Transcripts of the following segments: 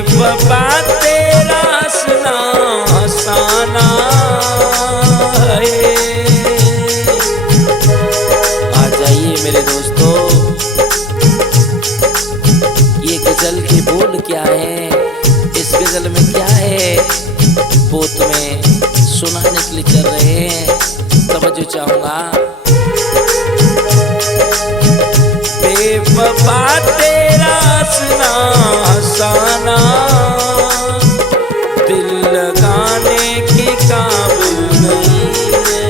बेवफा तेरा हंसना हंसाना है। आ जाइए मेरे दोस्तों, ये गजल के बोल क्या है, इस गजल में क्या है, वो तुम्हें सुनाने के लिए चल रहे हैं। तवज्जो चाहूंगा। बेवफा तेरा हंसना हंसाना दिल लगाने के काबिल नहीं है।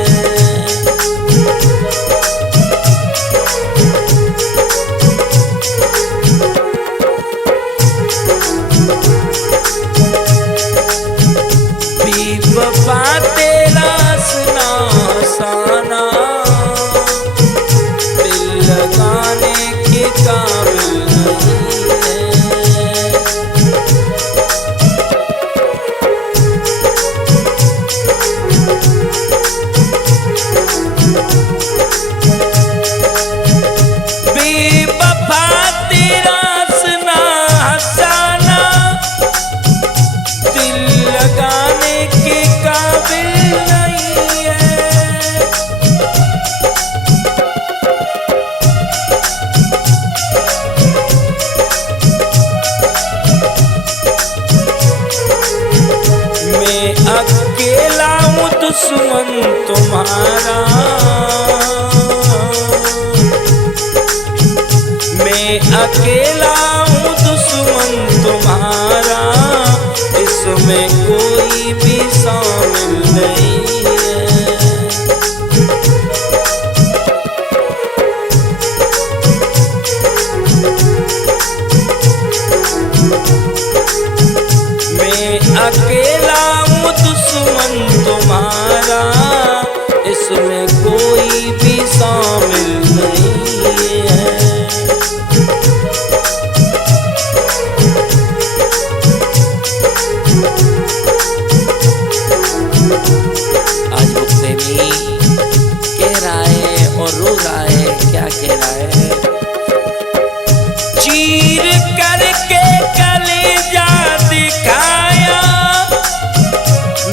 बेवफा तेरा हंसना हंसाना दिल लगाने के काबिल नहीं है। बेवफा तेरा हंसना हंसाना दिल लगाने के काबिल नहीं है। मैं अकेला हूँ दुश्मन तुम्हारा, मैं अकेला हूँ दुश्मन तुम्हारा, इसमें कोई भी शामिल नहीं है। मैं अकेला हूँ दुश्मन तुम्हारा, इसमें कोई भी शामिल नहीं है। आज वो प्रेमी कह रहा है और रो रहा है, क्या कह रहा है? चीर करके कलेजा दिखाया,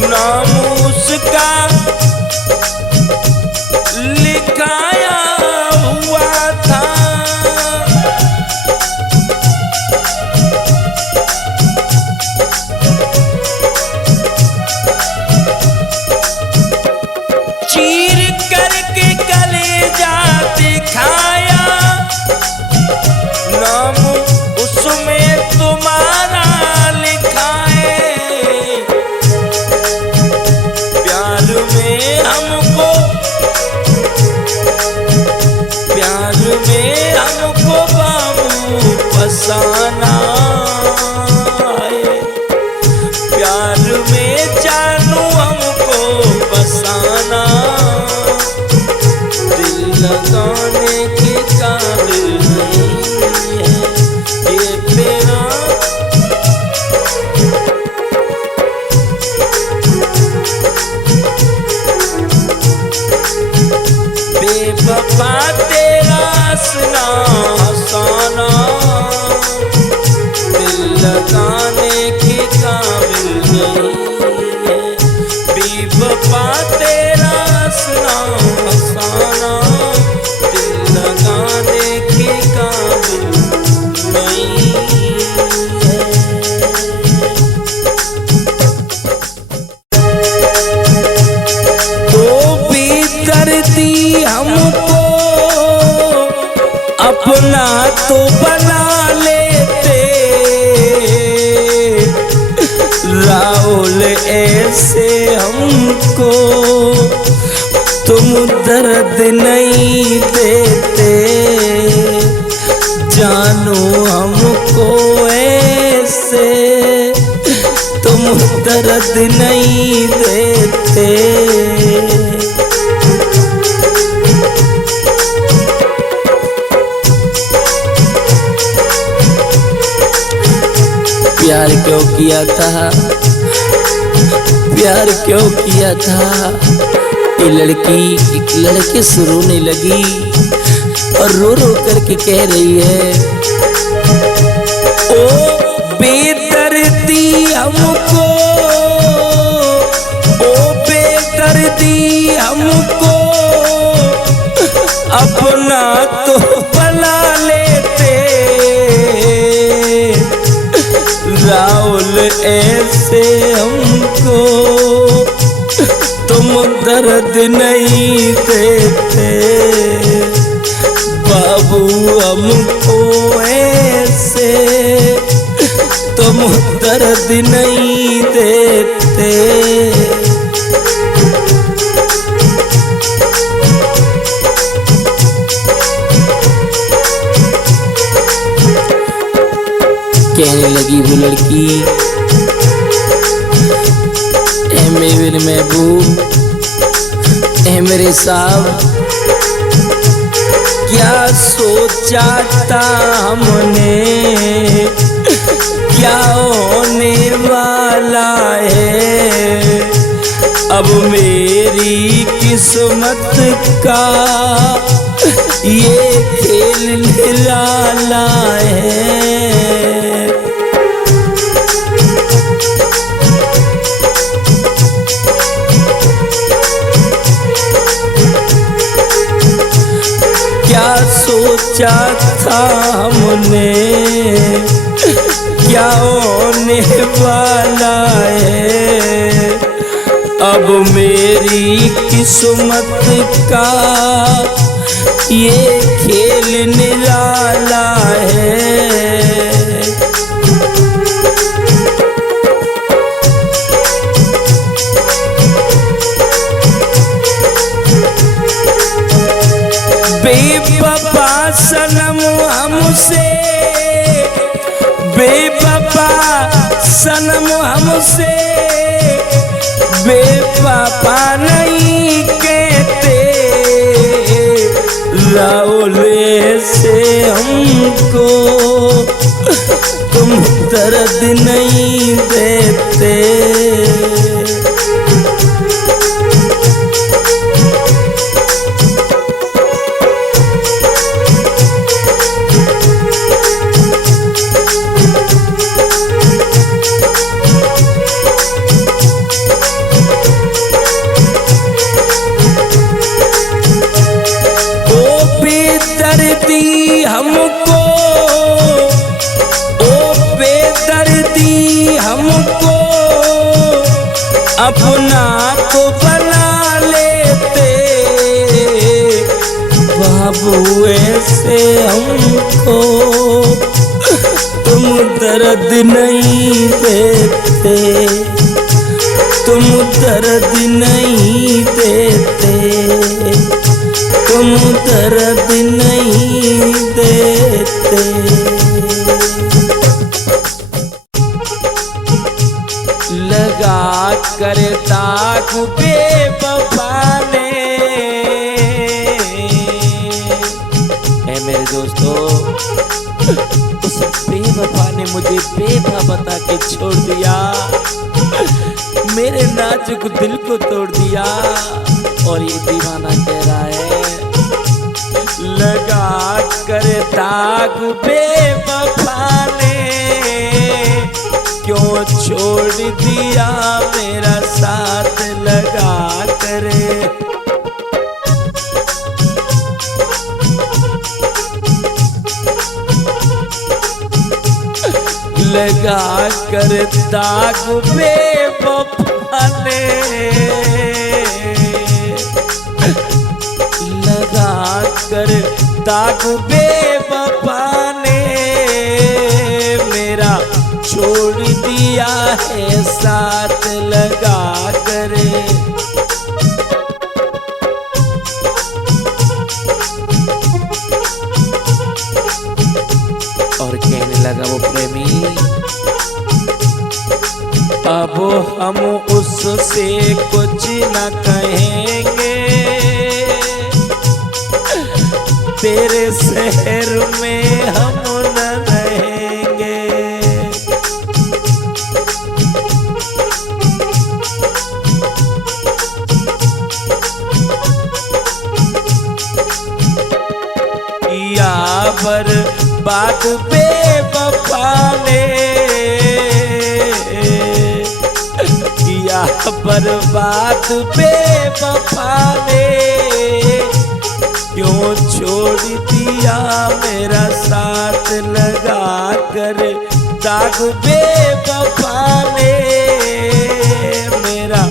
नाम उसका लिखाया हुआ था। चीर करके कलेजा दिखाया, नाम उसमें तुम्हारा लिखा है। प्यार में हमको, प्यार में हमको बाबू फसाना है। प्यार में जानू हमको फसाना, दिल लगाने के काबिल नहीं है ये तेरा। बेवफा तेरा हंसना हंसाना दिल लगाने के काबिल नहीं है। बेवफा तेरा हंसना हंसाना दिल लगाने के काबिल नहीं है। तो बेदर्दी हमको अपना तो बना लेते, राहुल ऐसे हमको तुम दर्द नहीं देते। जानो हमको ऐसे तुम दर्द नहीं देते। प्यार क्यों किया था, प्यार क्यों किया था। ये लड़की एक लड़के से रोने लगी और रो रो करके कह रही है, ओ बेदर्द हमको, ओ बेदर्दी हमको अपना तो बना लेते। राहुल ऐसे हमको तुम दर्द नहीं देते। बाबू हमको ऐसे तुम दर्द नहीं देते। कहने लगी वो लड़की, ए मेरे महबूब, ए मेरे साहब, क्या सोचा था हमने, क्या होने वाला है। अब मेरी किस्मत का ये खेल निराला है। क्या सोचा था हमने, क्या होने वाला है। अब मेरी किस्मत का ये खेल निराला है। बेवफा सनम हमसे, बेवफा सनम हमसे बेवफा नहीं कहते। राहुल से हमको तुम दर्द नहीं देते। बेदर्दी हमको, ओ बेदर्दी हमको अपना तो बना लेते। बाबू ऐसे हमको तुम दर्द नहीं देते, तुम दर्द नहीं देते, तुम दर्द नहीं देते। लगा कर दाग बेवफा ने, ऐ मेरे दोस्तों, उस बेवफा ने मुझे बेवफा बता के छोड़ दिया, मेरे नाजुक दिल को तोड़ दिया। और ये दीवाना कह रहा है, लगा कर दाग बेवफा ने क्यों छोड़ दिया मेरा साथ लगा कर। लगा कर दाग बेवफा ने, लगा कर दाग बेवफा ने मेरा छोड़ दिया है साथ लगा कर। और कहने लगा वो प्रेमी, अब हम उससे कुछ न कहेंगे, तेरे शहर में हम न रहेंगे। या बर्बाद बेवफा ने बर्बाद बेवफा ने क्यों छोड़ दिया मेरा साथ लगा कर, दाग बेवफा ने मेरा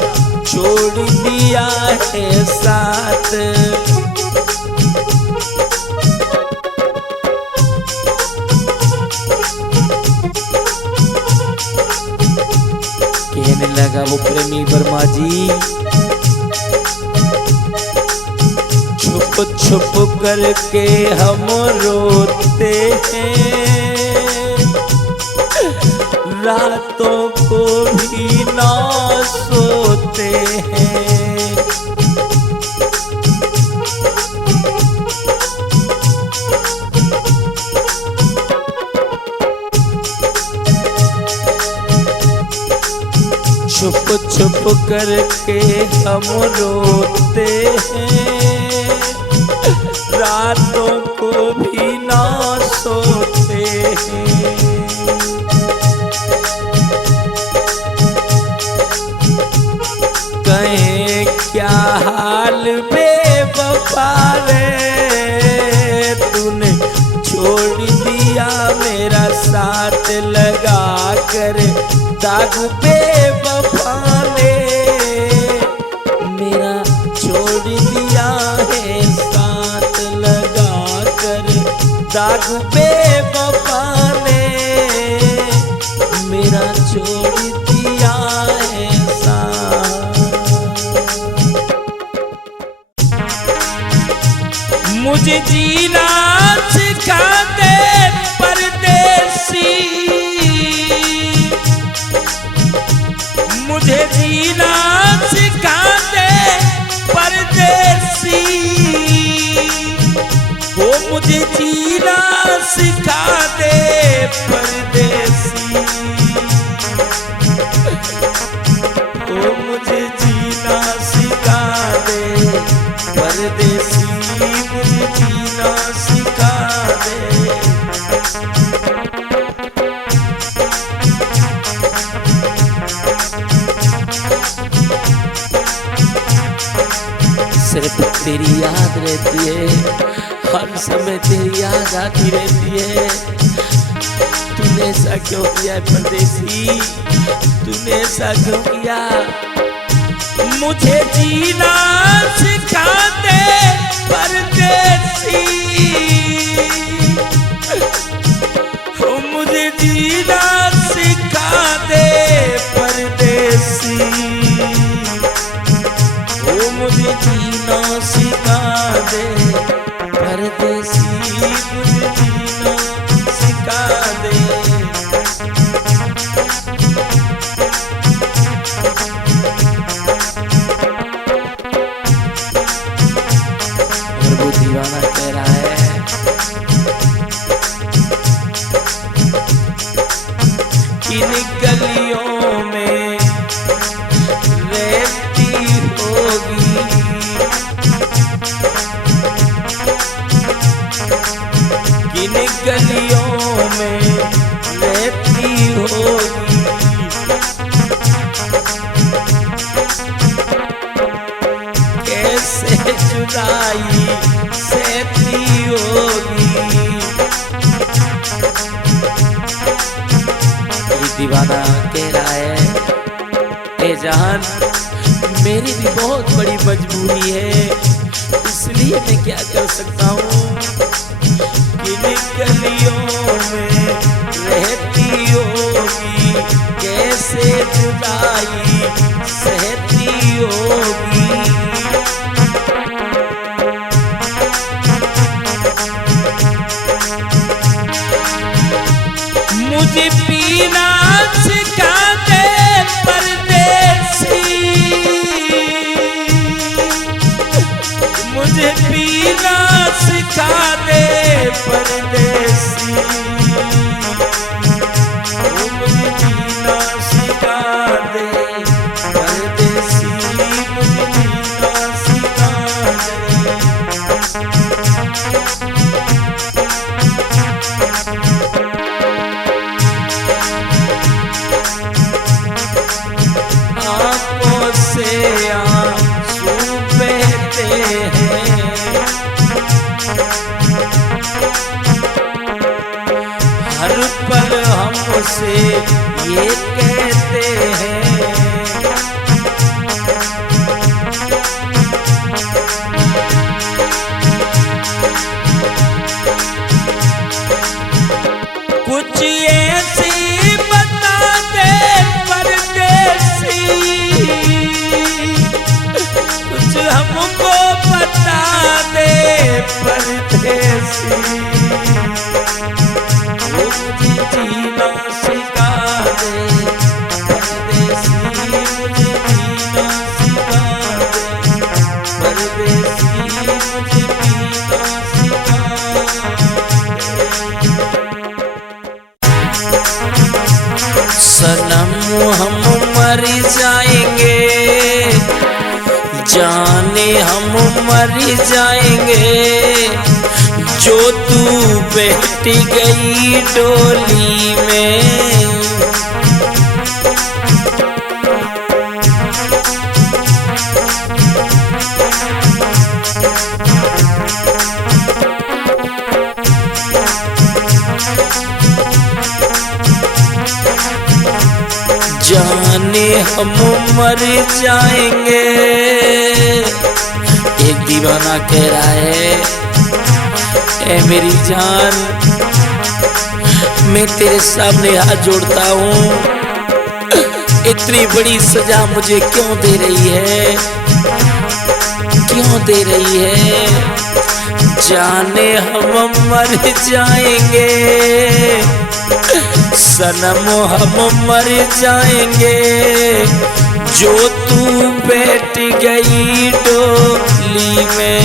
छोड़ दिया है साथ। कहने लगा वो प्रेमी वर्मा जी, छुप छुप करके हम रोते हैं, रातों को भी ना सोते हैं। छुप छुप करके हम रोते हैं, रातों को भी ना सोते हैं। कहें क्या हाल बेवफा रे, तूने छोड़ दिया मेरा साथ लगा कर, दाग बेवफा ने मेरा छोड़ दिया है साथ लगा कर, दाग बेवफा ने मेरा छोड़ दिया है साथ। मुझे जीना सिखा दे परदेसी, मुझे जीना सिखा दे परदेसी, वो मुझे जीना सिखा दे परदेसी, वो मुझे जीना सिखा दे परदेसी, मुझे जीना सिखा दे। सिर्फ तेरी याद रहती है, हर समय तेरी याद आती रहती है। तूने ऐसा क्यों किया है परदेसी, तूने ऐसा क्यों किया? मुझे जीना सिखा दे परदेसी, मुझे जीना सिखा दे परदेसी, मुझे जीना सिखा दे परदेसी, मुझे जीना सिखा दे। और वो दीवाना कह रहा है, किन गलियों में रहती होगी, किन गलियों में रहती होगी, कैसे जुदाई सहती होगी। ये दीवाना कह रहा है, ए जान मेरी भी बहुत बड़ी मजबूरी है, इसलिए मैं क्या कर सकता हूँ। किन गलियों में रहती होगी, कैसे जुदाई सहती होगी। मुझे पीना सिखा दे परदेसी, मुझे पीना सिखा दे परदेसी, मुझे पीना सिखा दे परदेसी, मुझे पीना सिखा दे। आँखों से से ये कहते हैं। कुछ ऐसी बता दे परदेसी, कुछ हमको बता दे परदेसी, वो मुझे जीना सिखा दे परदेसी, मुझे जीना सिखा दे परदेसी, मुझे जीना सिखा दे। सनम हम मर जाएंगे, जाने हम मर जाएंगे, जो तू बैठ गई डोली में। जाने हम मर जाएंगे। एक दीवाना कह रहा है, ए मेरी जान, मैं तेरे सामने हाथ जोड़ता हूँ, इतनी बड़ी सजा मुझे क्यों दे रही है, क्यों दे रही है। जाने हम मर जाएंगे, सनम हम मर जाएंगे, जो तू बैठ गई डोली में।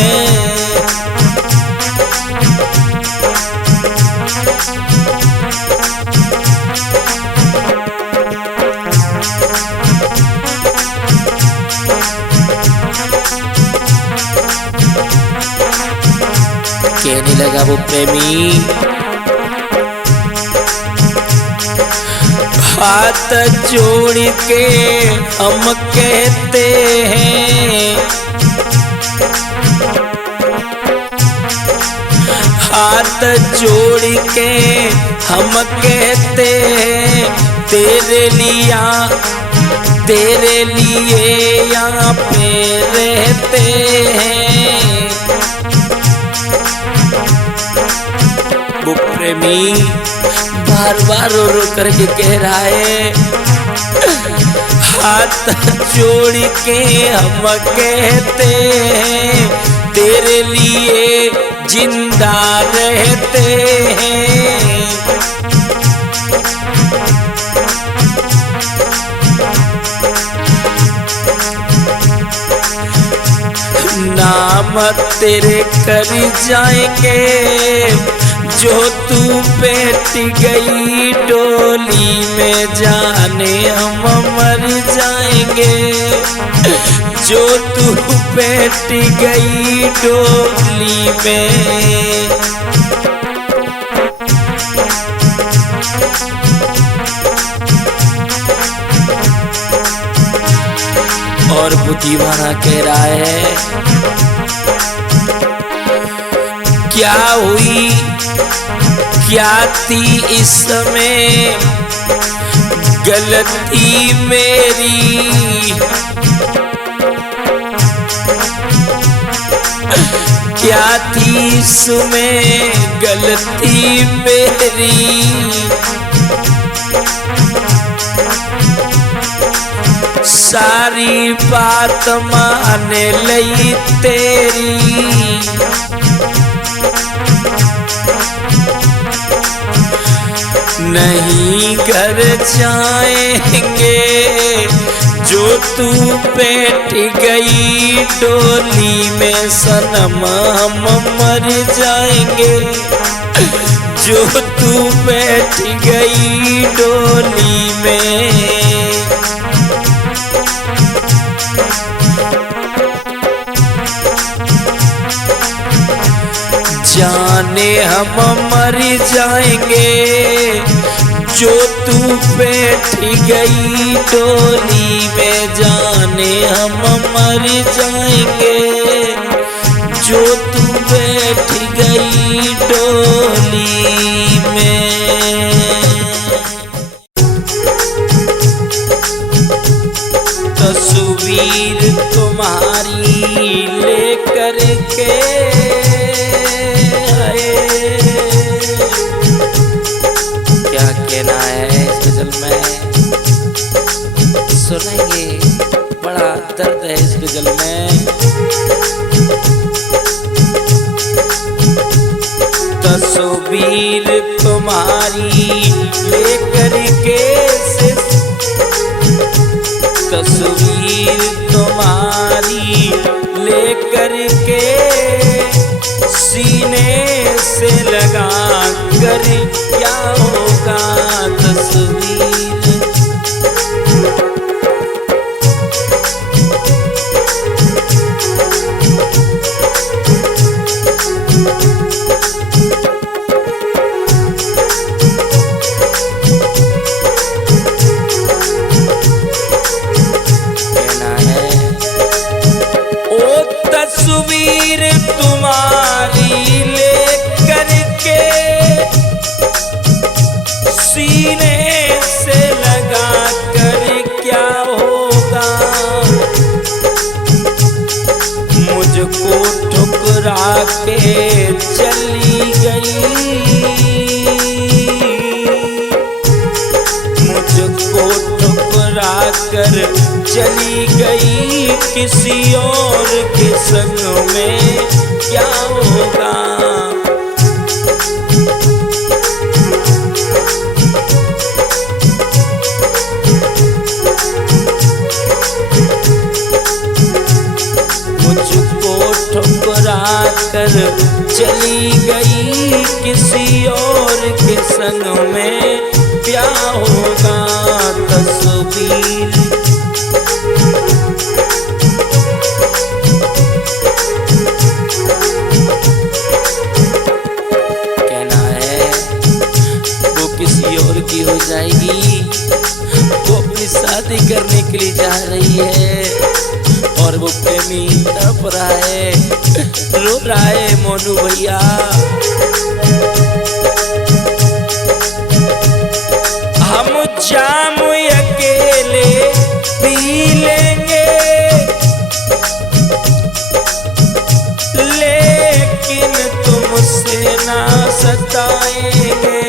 कहने लगा वो प्रेमी, हाथ जोड़ के हम कहते हैं, हाथ जोड़ के हम कहते हैं, तेरे लिए यहाँ पे रहते हैं। वो प्रेमी बार बार रो रो करके कह रहा है, हाथ जोड़ के हम कहते हैं, तेरे लिए जिंदा रहते हैं। नाम तेरे कर जाएंगे, जो तू बैठ गई डोली में, जाने हम मर जाएंगे, जो तू बैठ गई डोली में। और वो दीवाना कह रहा है, क्या हुई क्या थी इसमें गलती मेरी, क्या थी इसमें गलती मेरी। सारी बात माने लई तेरी, नहीं घर जाएंगे, जो तू बैठ गई डोली में, सनम हम मर जाएंगे, जो तू बैठ गई डोली में। जाने हम मर जाएंगे, जो तू बैठ गई डोली में, जाने हम मर जाएंगे, जो तू बैठ गई डोली में। तुम्हारी लेकर के तस्वीर तुम्हारी लेकर के सीने से लगा कर क्या होगा तस्वीर। तस्वीर तुम्हारी लेकर के सीने से लगा कर क्या होगा, मुझको ठुकरा के चली गई, मुझको ठुकरा कर चली गई, किसी और के संग में क्या होगा। मुझको ठुकरा कर चली गई, किसी और के संग में क्या होगा तस्वीर। की हो जाएगी, वो अपनी शादी करने के लिए जा रही है और वो प्रेमी तड़प रहा है, रो रहा है मोनू भैया। हम जाम अकेले पी लेंगे लेकिन तुमसे ना सताएंगे,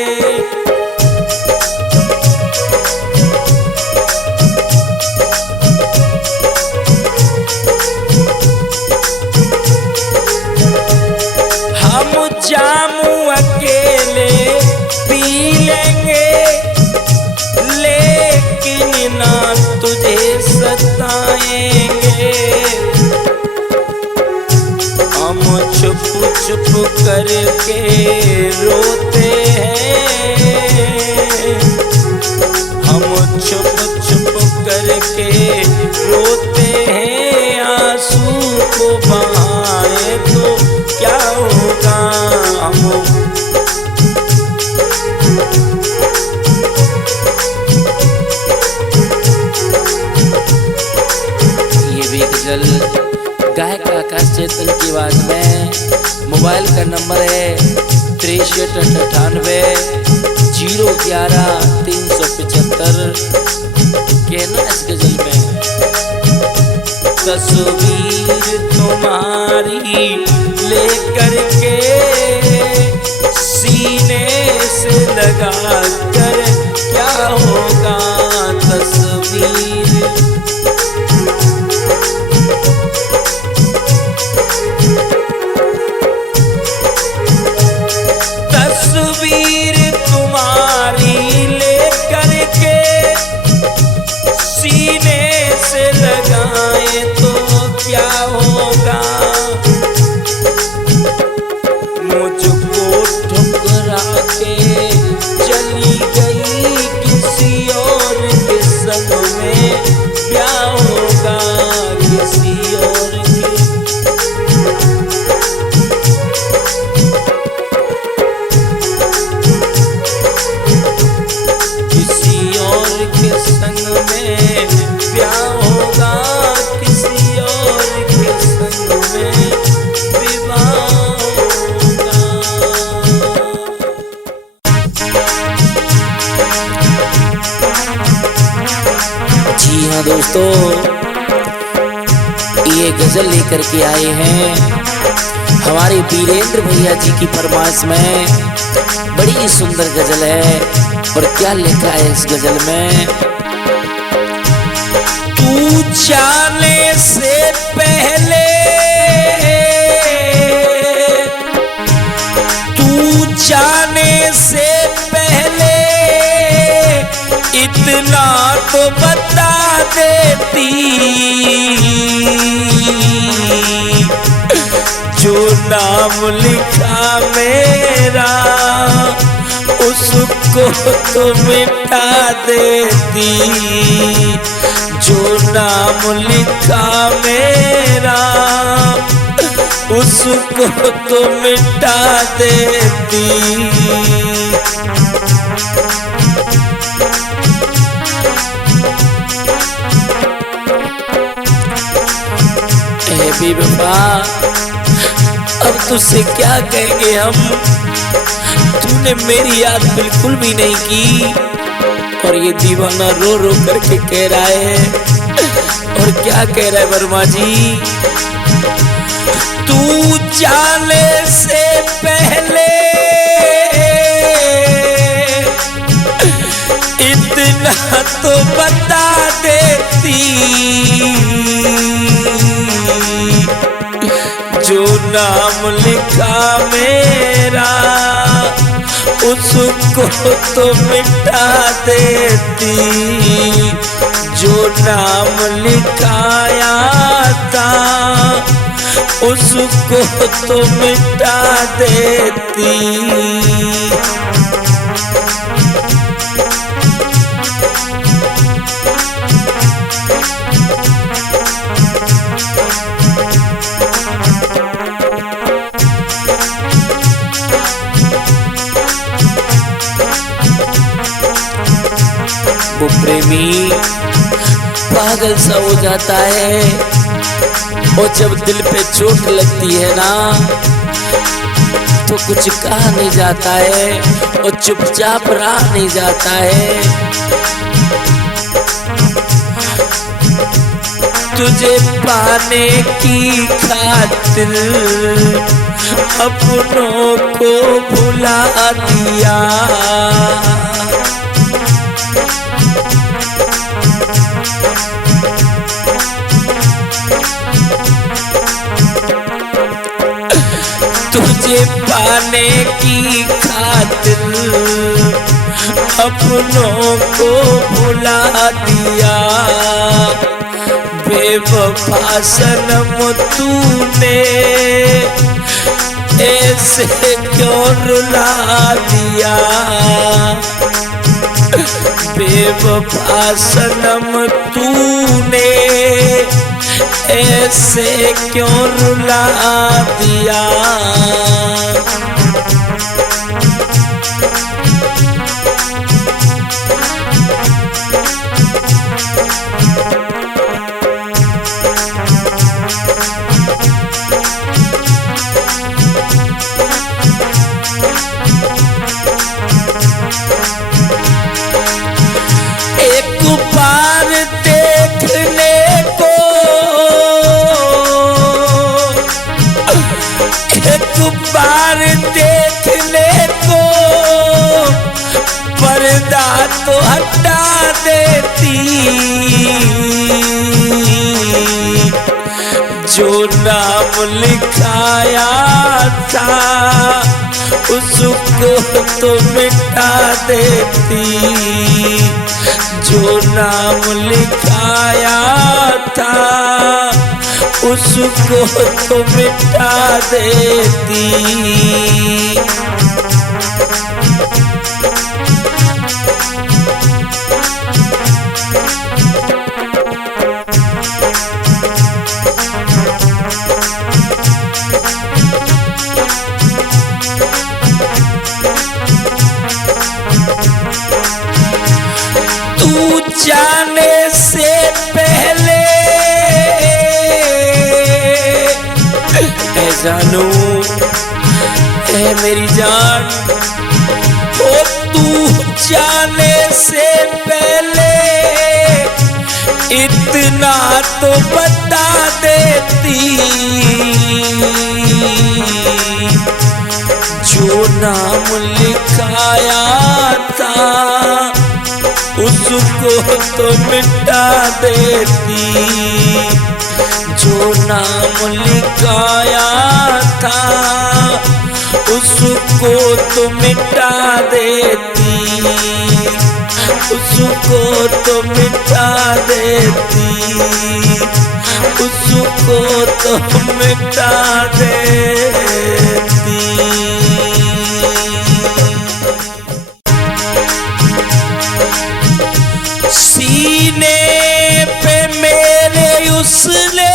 जामू अकेले पी लेंगे लेकिन ना तुझे सताएंगे, हम छुप छुप करके रोते हैं, हम छुप छुप करके रोते हैं, आंसू को बहाए तो क्या होगा। ये भी गजल गायक आकाश चेतन की आवाज में। मोबाइल का नंबर है 6398 011 375। कहना इस गजल में तस्वीर तुम्हारी लेकर के सीने से लगा कर क्या होगा तस्वीर। तस्वीर तुम्हारी लेकर के सीने से लगाए तो क्या होगा, मुझको ठुकरा के चली गई, किसी और के संग में क्या होगा, किसी और के। किसी और के संग में क्या होगा, किसी और के संग में विवाह होगा। जी हाँ दोस्तों, ये गजल लेकर के आए हैं हमारे वीरेंद्र भैया जी की फरमाइश में। बड़ी सुंदर गजल है और क्या लिखा है इस गजल में। तू जाने से पहले, तू जाने से इतना तो बता देती, जो नाम लिखा मेरा उसको तो मिटा देती, जो नाम लिखा मेरा उसको तो मिटा देती। बेवफा अब तुझसे क्या कहेंगे हम, तूने मेरी याद बिल्कुल भी नहीं की, और ये दीवाना रो रो करके कह रहा है, और क्या कह रहा है वर्मा जी, तू जाने से पहले इतना तो बता देती, जो नाम लिखा मेरा उसको तो मिटा देती, जो नाम लिखाया था उसको तो मिटा देती। वो प्रेमी पागल सा हो जाता है, और जब दिल पे चोट लगती है ना तो कुछ कहा नहीं जाता है, और चुपचाप रहा नहीं जाता है। तुझे पाने की खातिर अपनों को भुला दिया, तुझे पाने की खातिर अपनों को भुला दिया, बेवफा सनम तूने ऐसे क्यों रुला दिया, बेवफा सनम तूने ऐसे क्यों रुला दिया। एक बार देखने को, एक बार देखने को पर्दा तो हटा देती, जो नाम लिखाया था उसको तो मिटा देती, जो नाम लिखाया था उसको तो मिटा देती। तू जाने से पहले ऐ जानू, ऐ मेरी जान, ओ तू जाने से पहले इतना तो बता देती, जो नाम लिखाया था उसको तो मिटा देती, जो नाम लिखाया था उसको तो मिटा देती, उसको तो मिटा देती, उसको तो मिटा देती। सीने पे मेरे उसने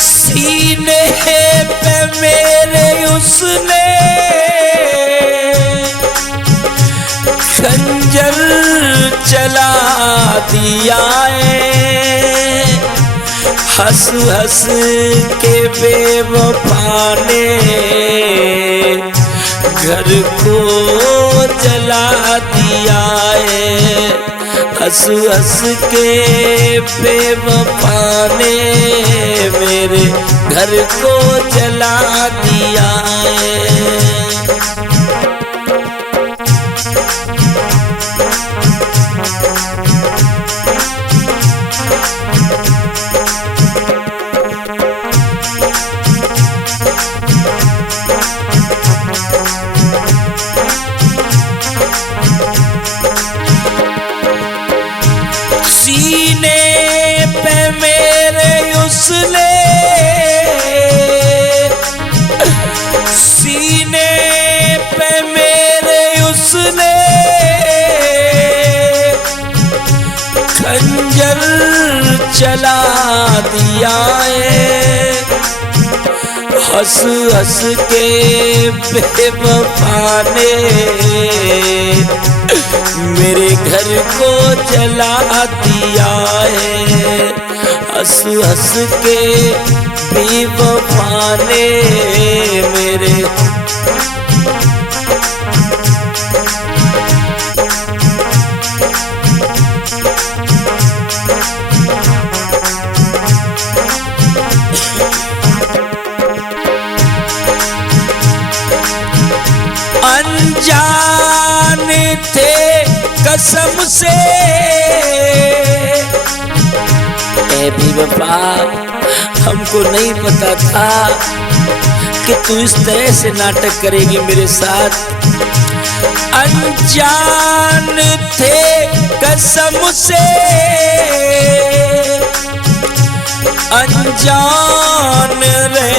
सीने पे मेरे उसने खंजर चला दिया है। हंस हंस के बेवफा ने घर को जला दिया है। हंस हंस के बेवफा ने मेरे घर को जला दिया है। सीने पे मेरे उसने सीने पे मेरे उसने खंजर चला दिया है। हंस हंस के बेवफा ने मेरे घर को जला दिया है। हंस हंस के बेवफा ने मेरे अनजान थे कसम से ए बेवफा, हमको नहीं पता था कि तू इस तरह से नाटक करेगी मेरे साथ। अनजान थे कसम से अनजान रह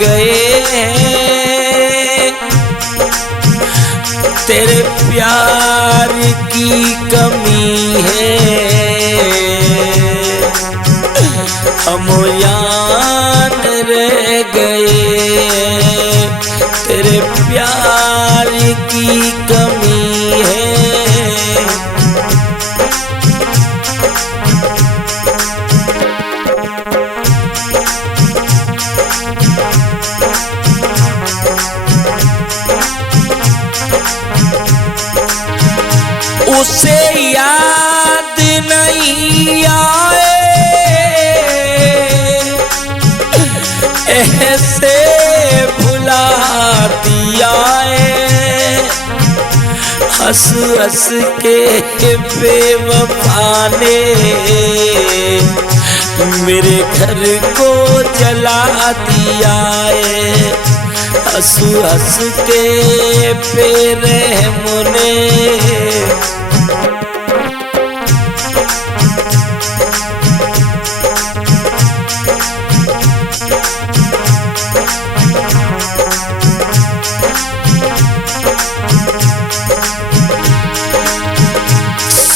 गए। तेरे प्यार की कमी है हम यान रह गए। तेरे प्यार की कमी है। उसे याद नहीं आए ऐसे भुला दिया है। हंस हंस के बेवफा ने मेरे घर को जला दिया है। हंस हंस के बेरहम ने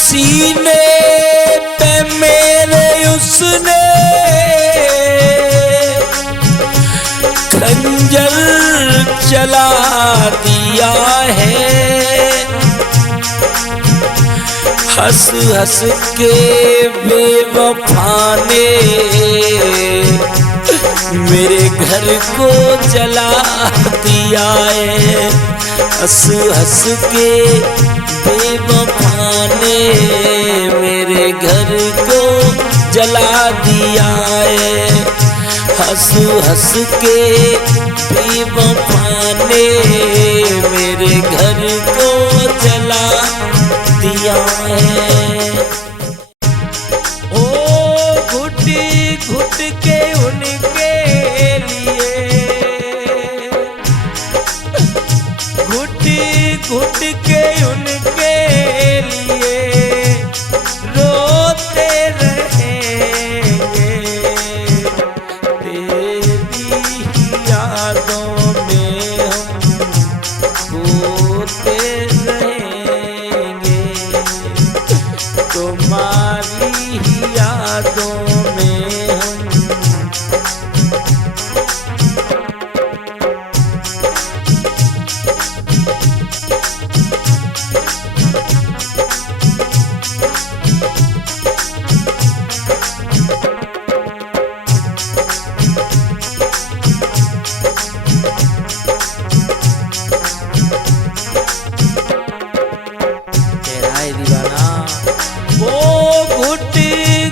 सीने पे मेरे उसने खंजर चला दिया है। हंस हंस के बेवफा ने मेरे घर को जला दिया है। हंस हंस के बेवफा ने मेरे घर को जला दिया है। हंस हंस के बेवफा ने मेरे घर को जला दिया है। ओ घुट घुट के उनके लिए घुट घुट के उनके लिए रोते रहेंगे। तेरी यादों में हम खोते रहेंगे, तुम्हारी यादों में हम।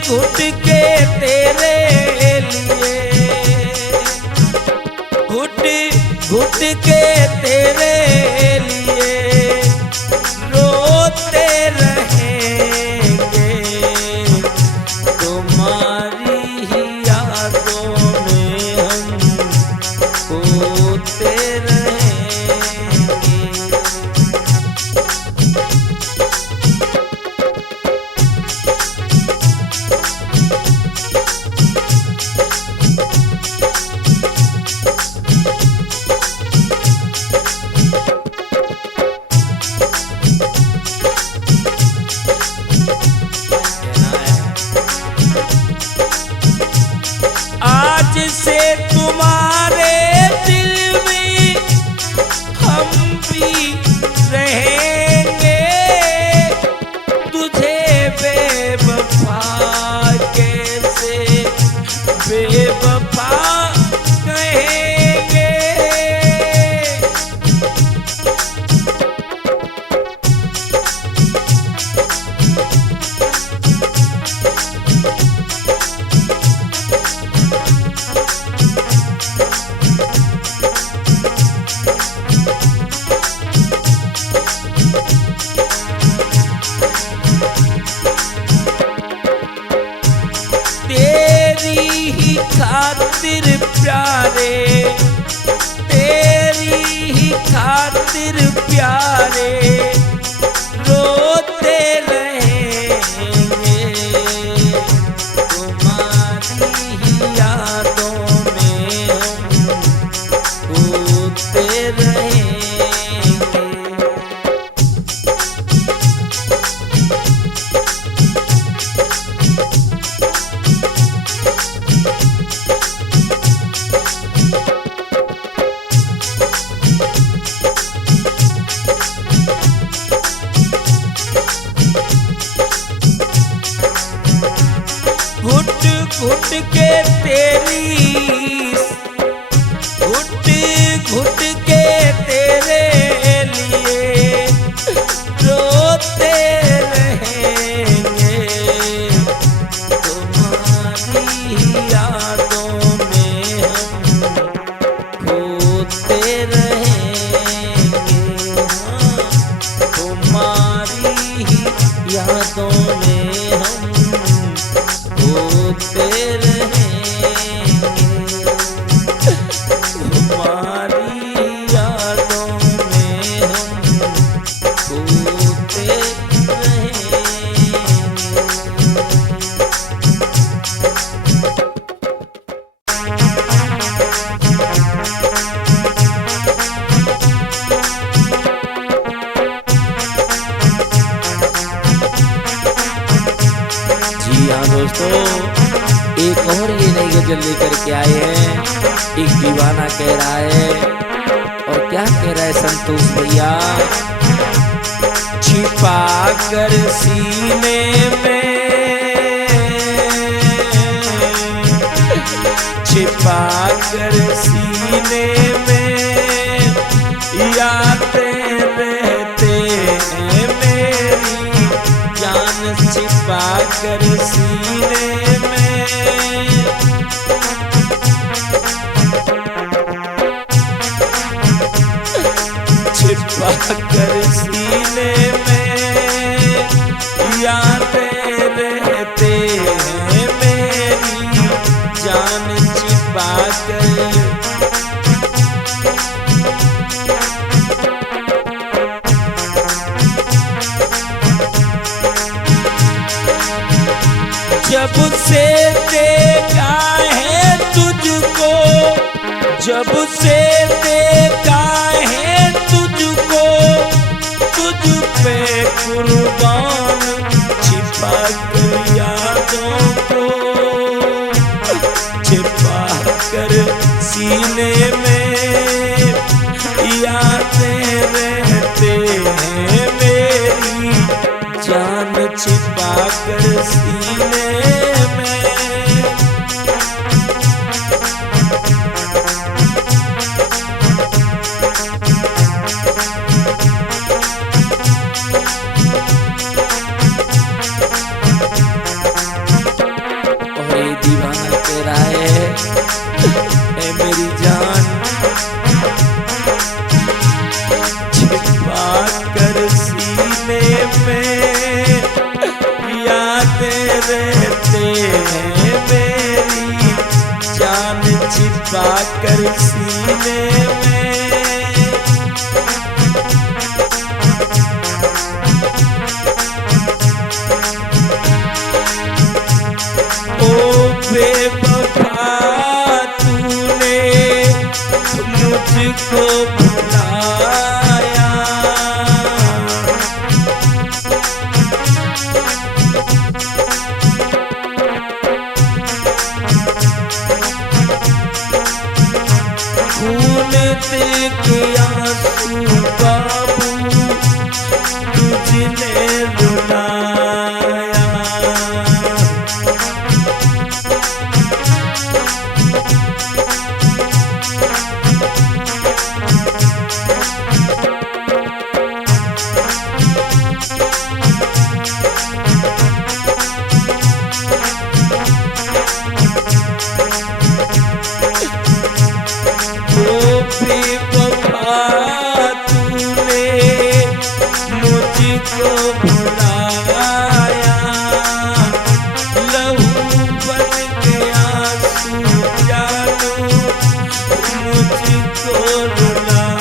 घुट के तेरे लिए, घुट के तेरे लिए रोते रहेंगे, तुम्हारी यादों में हम खोते रहेंगे। आज से तुम्हारे दिल में हम भी रहेंगे, तुझे बेवफा कैसे बेवफा कहेंगे। तेरी ही खातिर प्यारे, तेरी ही खातिर प्यारे रोते रहेंगे, तुम्हारी ही यादों में हम खोते रहेंगे। घुट के तेरी, घुट के तेरे लिए रोते रहेंगे, तुम्हारी यादों में हम खोते रहेंगे। तुम्हारी यादों में हम खोते रहेंगे, तुम्हारी यादों में हम खोते रहेंगे। जी हाँ दोस्तों, एक और ये नई गजल लेकर के आए हैं। एक दीवाना कह रहा है, और क्या कह रहा है संतोष भैया। छिपा कर सीने में, छिपा कर सीने में यादें रहते हैं मेरी जान, छिपा कर सीने में। छिपा कर सीने में यादें रहते हैं मेरी जान, छिपा कर। जब से देखा है तुझको, जब से देखा है तुझको, तुझ पे कुर्बान छिपा कर यादों को, छिपा कर सीने में यादें रहते हैं मेरी जान छिपा कर सीने में। और ये दीवाना तेरा है मेरी जान, छिपा कर सीने में यादें रहते हैं मेरी जान छिपा कर सीने में। ओ बेवफा तूने मुझको भुलाया, खून के आंसू बाबू तुझने रुलाया, बेवफा तूने मुझको भुलाया, लहू बन के आंसू जानू मुझको रुलाया।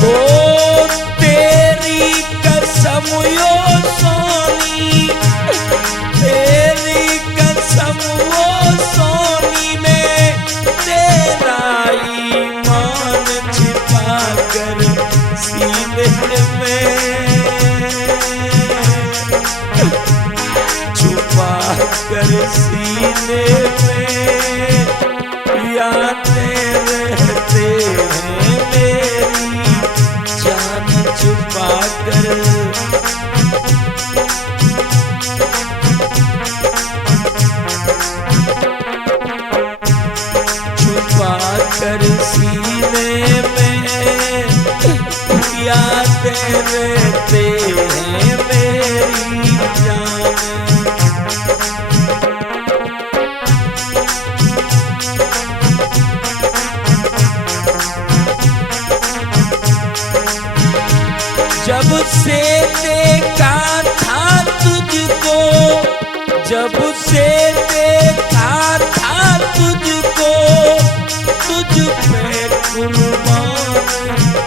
ओ तेरी कसम यो सोनी, तेरी कसम वो सोनी में तेरा ईमान छिपा कर सीने में, छुपा कर सीने में यादें रहते हैं मेरी जान छुपा कर। छुपा कर सीने में यादें रहते हैं मेरी जान। जब से देखा था तुझको, जब से देखा था तुझको, तुझ पे कुर्बान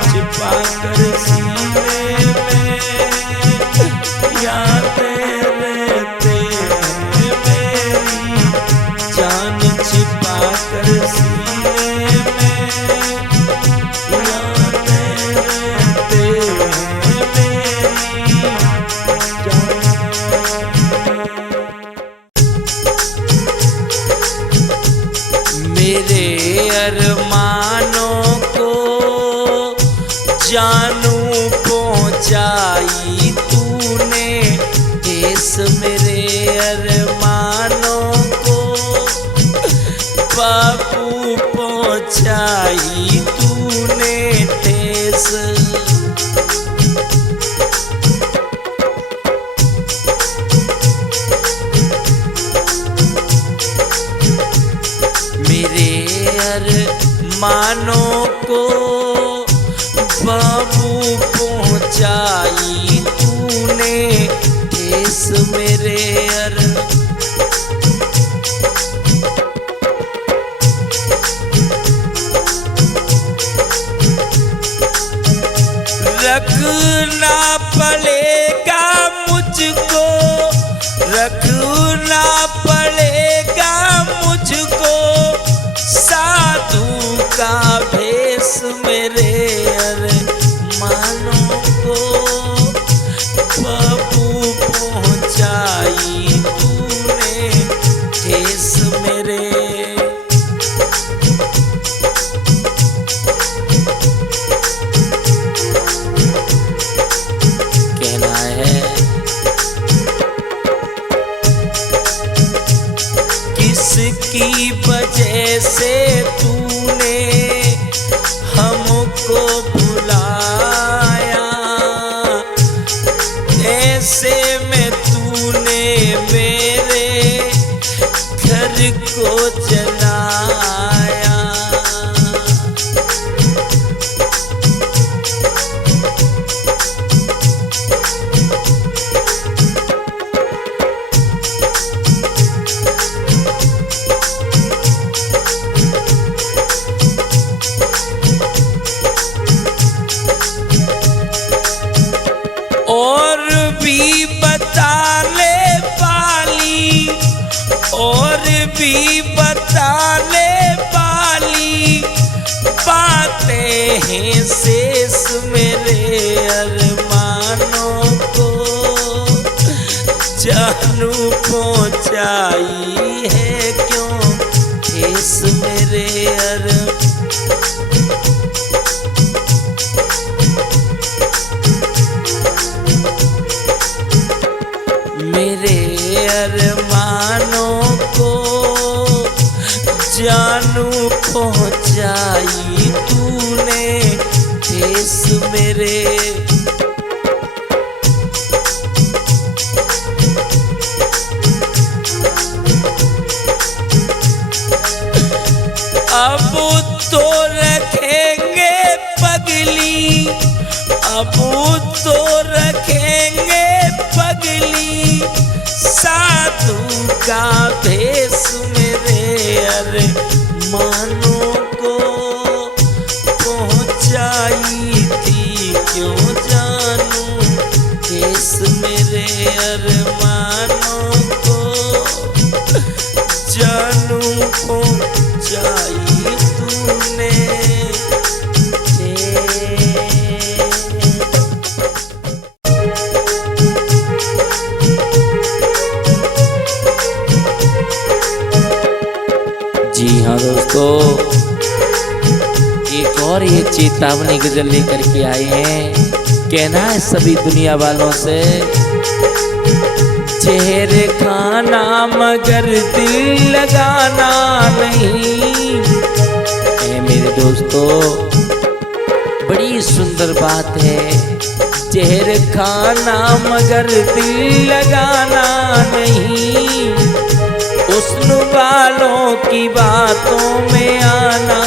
छिपा कर सीने में यादें रहते हैं मेरी जान छिपा कर सीने में यादें रहते हैं मेरी जान। मेरे अरमानों को जानू पहुँचाई तूने, ठेस मेरे अरमानों को बाबू पहुँचाई तूने ठेस। मेरे अरमानों को बाबू पहुँच पहुंचाई तूने ठेस मेरे अरन। रखना पड़ेगा मुझको, रखना पड़ेगा मुझको साधु का भेष मेरे अरमानों को प्रभु पहुंचाई तूने ठेस मेरे। कहना है किसकी वजह से तूने हमको भुलाया, ऐसे में तूने मेरे घर को जलाया। और भी बता ले पाली, और भी बता ले पाली बातें हैं शेष मेरे अरमानों को जानू पहुंचाई है क्यों ठेस मेरे अरमान। मेरे अरमानों को जानू पहुंचाई तूने ठेस मेरे। अब तो रखेंगे पगली, अब तो रखेंगे पगली साधु का भेष मेरे अरमानों को पहुंचाई थी क्यों जानू ठेस मेरे अरमानों को जानू पहुंचाई तूने। जी हाँ दोस्तों, एक और ये चेतावनी गजल लेकर के आए हैं। कहना है सभी दुनिया वालों से, जहर खाना मगर दिल लगाना नहीं। मेरे दोस्तों, बड़ी सुंदर बात है, जहर खाना मगर दिल लगाना नहीं, हुस्न वालों की बातों में आना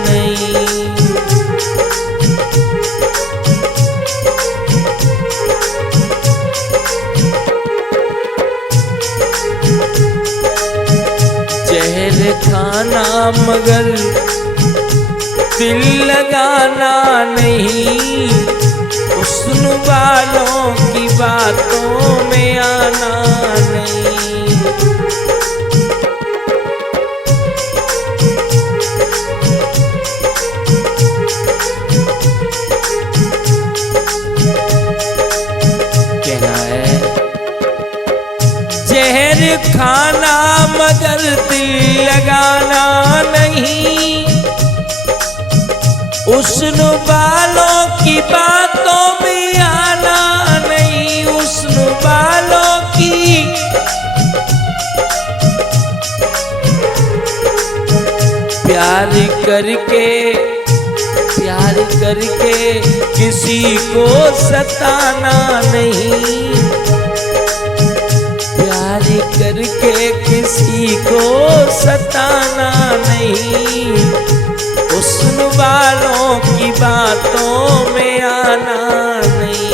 नहीं। जहर खाना मगर दिल लगाना नहीं, हुस्न वालों की बातों में आना नहीं। जहर खाना मगर दिल लगाना नहीं, हुस्न वालों की बातों में आना नहीं, हुस्न वालों की। प्यार करके किसी को सताना नहीं, प्यार करके किसी को सताना नहीं, हुस्न वालों की बातों में आना नहीं।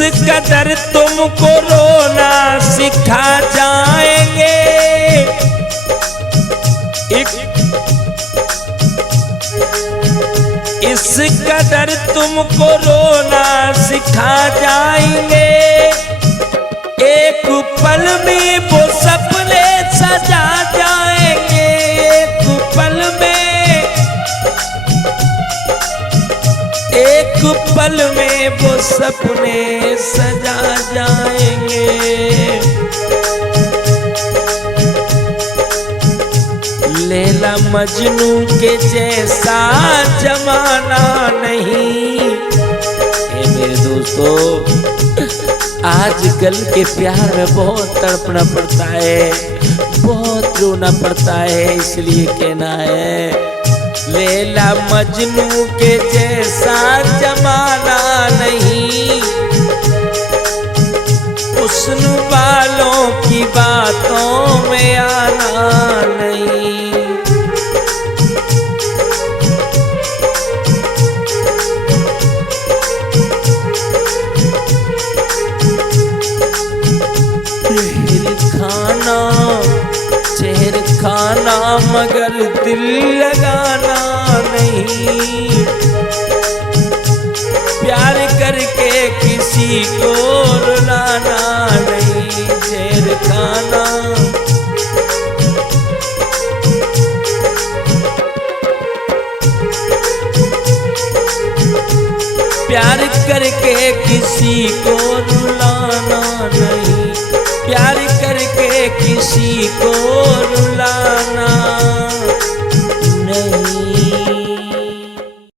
कदर तुमको रोना सिखा जाएंगे। इस कदर तुमको रोना सिखा जाएंगे। एक पल में वो सपने सजा जाएंगे। एक पल में, एक पल में वो सपने सजा जाएंगे। लैला मजनू के जैसा जमाना नहीं। ये मेरे दोस्तों, आजकल के प्यार में बहुत तड़पना पड़ता है, बहुत रोना पड़ता है, इसलिए कहना है लैला मजनू के जैसा जमाना नहीं। हुस्न वालों की बातों में आना नहीं। चेहर खाना मगर दिल लगाना नहीं। प्यार करके किसी को रुलाना नहीं। चेहर खाना, प्यार करके किसी को रुलाना नहीं। प्यार करके किसी को